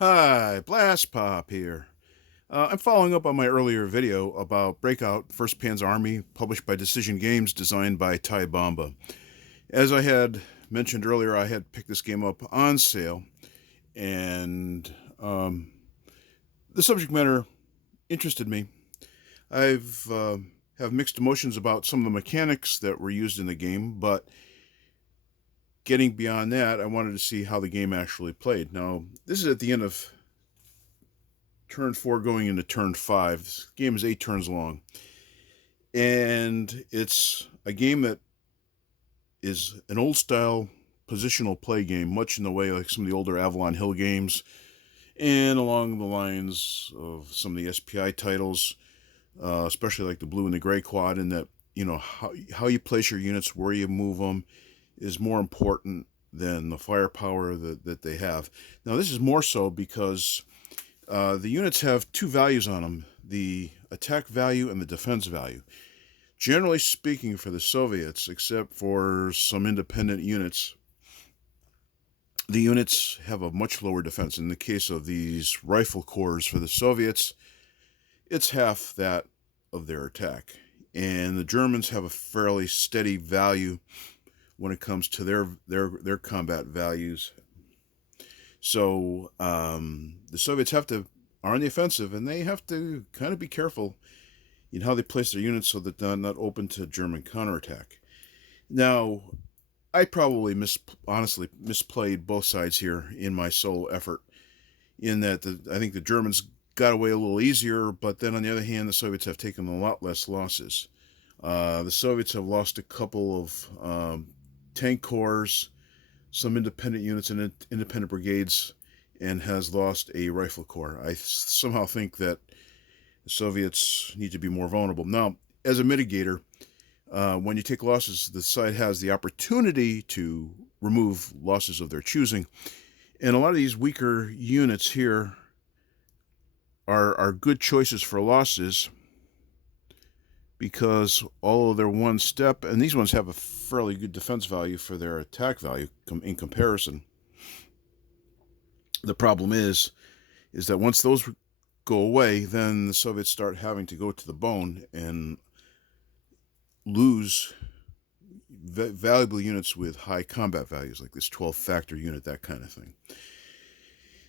Hi, Blastpop here. I'm following up on my earlier video about Breakout, 1st Panzer Army, published by Decision Games, designed by Ty Bomba. As I had mentioned earlier, I had picked this game up on sale, and the subject matter interested me. I've have mixed emotions about some of the mechanics that were used in the game, but getting beyond that, I wanted to see how the game actually played. Now, this is at the end of turn 4 going into turn 5. This game is 8 turns long. And it's a game that is an old style positional play game, much in the way like some of the older Avalon Hill games, and along the lines of some of the SPI titles, especially like the blue and the gray quad, in that, how you place your units, where you move them, is more important than the firepower that they have. Now, this is more so because the units have two values on them: the attack value and the defense value. Generally speaking, for the Soviets, except for some independent units, the units have a much lower defense. In the case of these rifle corps for the Soviets, it's half that of their attack. And the Germans have a fairly steady value when it comes to their combat values. So the Soviets are on the offensive, and they have to kind of be careful in how they place their units so that they're not open to German counterattack. Now, I probably honestly misplayed both sides here in my solo effort, in that I think the Germans got away a little easier, but then on the other hand, the Soviets have taken a lot less losses. The Soviets have lost a couple of tank corps, some independent units and independent brigades, and has lost a rifle corps. I somehow think that the Soviets need to be more vulnerable. Now, as a mitigator, when you take losses, the side has the opportunity to remove losses of their choosing. And a lot of these weaker units here are good choices for losses because all of their one step, and these ones have a fairly good defense value for their attack value in comparison. The problem is that once those go away, then the Soviets start having to go to the bone and lose valuable units with high combat values, like this 12 factor unit, that kind of thing.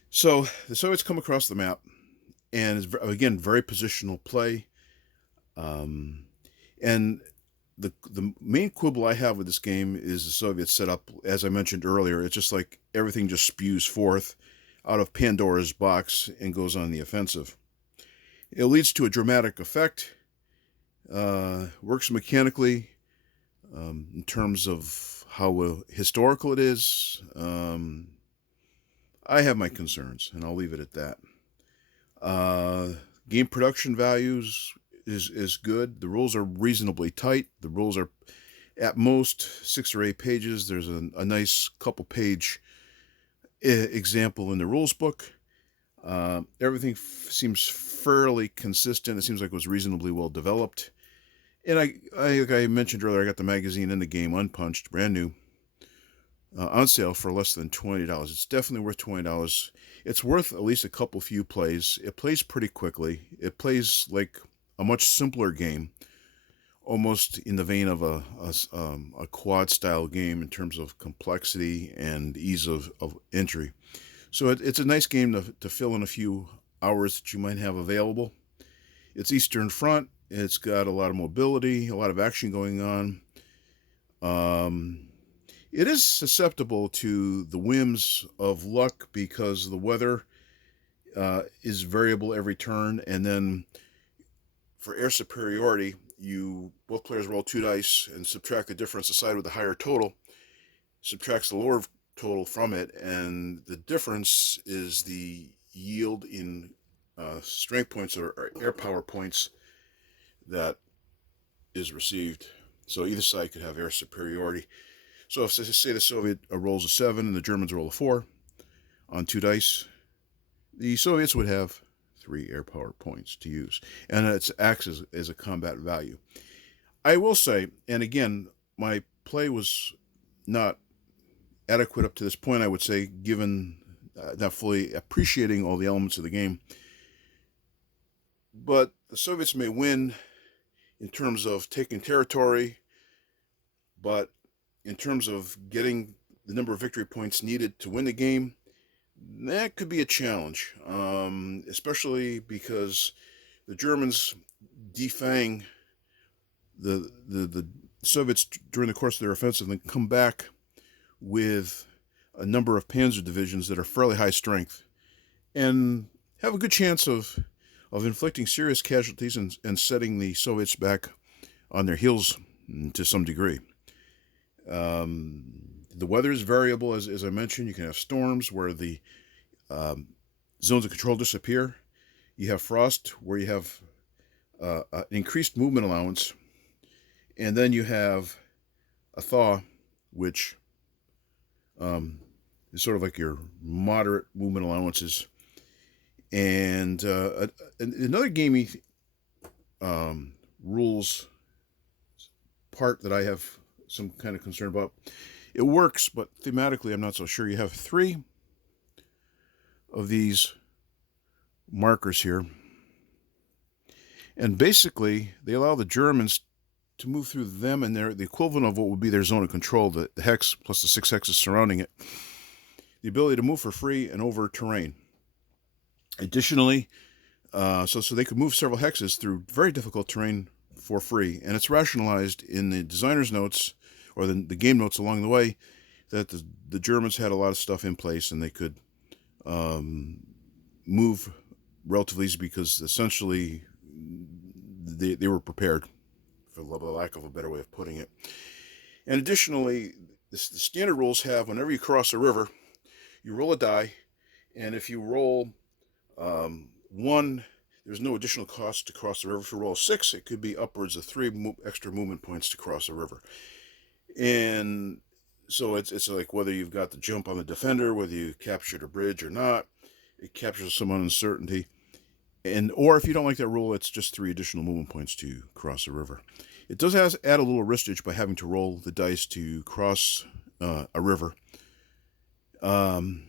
So the Soviets come across the map, and it's, again, very positional play. And the main quibble I have with this game is the Soviet setup. As I mentioned earlier, it's just like everything just spews forth out of Pandora's box and goes on the offensive. It leads to a dramatic effect, works mechanically, in terms of how historical it is. I have my concerns, and I'll leave it at that. Game production values is good. The rules are reasonably tight. The rules are at most 6 or 8 pages. There's a nice couple page example in the rules book. Everything seems fairly consistent. It seems like it was reasonably well developed. And like I mentioned earlier, I got the magazine and the game unpunched, brand new, on sale for less than $20. It's definitely worth $20. It's worth at least a couple few plays. It plays pretty quickly. It plays like a much simpler game, almost in the vein of a quad style game in terms of complexity and ease of entry. So it's a nice game to fill in a few hours that you might have available. It's Eastern Front. It's got a lot of mobility, a lot of action going on. It is susceptible to the whims of luck because the weather is variable every turn, and then for air superiority, both players roll 2 dice and subtract the difference. The side with the higher total subtracts the lower total from it, and the difference is the yield in strength points or air power points that is received. So either side could have air superiority. So if, say, the Soviet rolls a 7 and the Germans roll a 4 on 2 dice, the Soviets would have 3 air power points to use, and it acts as a combat value. I will say, and again, my play was not adequate up to this point, I would say, given not fully appreciating all the elements of the game. But the Soviets may win in terms of taking territory, but in terms of getting the number of victory points needed to win the game, that could be a challenge, especially because the Germans defang the Soviets during the course of their offensive and come back with a number of Panzer divisions that are fairly high strength and have a good chance of inflicting serious casualties and setting the Soviets back on their heels to some degree. The weather is variable, as I mentioned. You can have storms where the zones of control disappear. You have frost where you have an increased movement allowance. And then you have a thaw, which is sort of like your moderate movement allowances. And another gamey rules part that I have some kind of concern about. It works, but thematically I'm not so sure. You have 3 of these markers here. And basically, they allow the Germans to move through them and the equivalent of what would be their zone of control, the hex plus the 6 hexes surrounding it, the ability to move for free and over terrain. Additionally, so they could move several hexes through very difficult terrain for free, and it's rationalized in the designer's notes or the game notes along the way that the Germans had a lot of stuff in place and they could move relatively easy because essentially they were prepared, for the lack of a better way of putting it. And additionally, the standard rules have whenever you cross a river, you roll a die, and if you roll 1, there's no additional cost to cross the river. If you roll 6, it could be upwards of 3 extra movement points to cross a river. And so it's like whether you've got the jump on the defender, whether you captured a bridge or not, it captures some uncertainty. Or if you don't like that rule, it's just 3 additional movement points to cross a river. It does add a little ristage by having to roll the dice to cross a river. And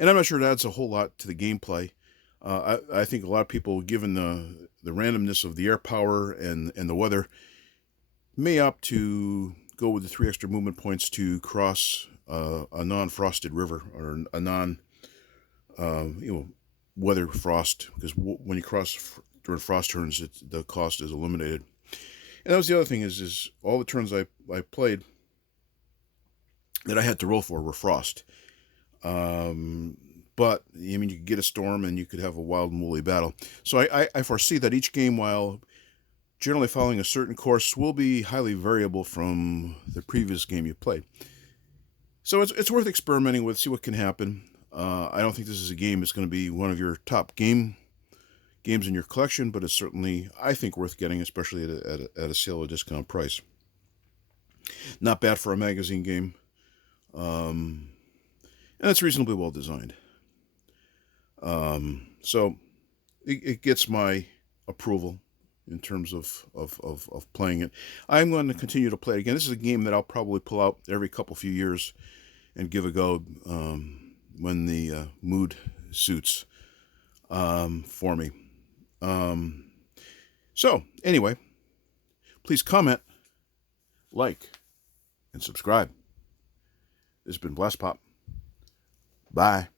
I'm not sure it adds a whole lot to the gameplay. I think a lot of people, given the randomness of the air power and the weather, may opt to go with the 3 extra movement points to cross a non-frosted river or a weather frost, because when you cross during frost turns, the cost is eliminated. And that was the other thing is all the turns I played that I had to roll for were frost. But, I mean, you could get a storm and you could have a wild and woolly battle. So I foresee that each game, while generally following a certain course, will be highly variable from the previous game you played. So it's worth experimenting with, see what can happen. I don't think this is a game that's going to be one of your top games in your collection, but it's certainly, I think, worth getting, especially at a sale or discount price. Not bad for a magazine game. And it's reasonably well designed. So it gets my approval in terms of playing it. I'm going to continue to play it again. This is a game that I'll probably pull out every few years and give a go when the mood suits for me. So anyway, please comment, like, and subscribe. This has been Blastpop. Bye.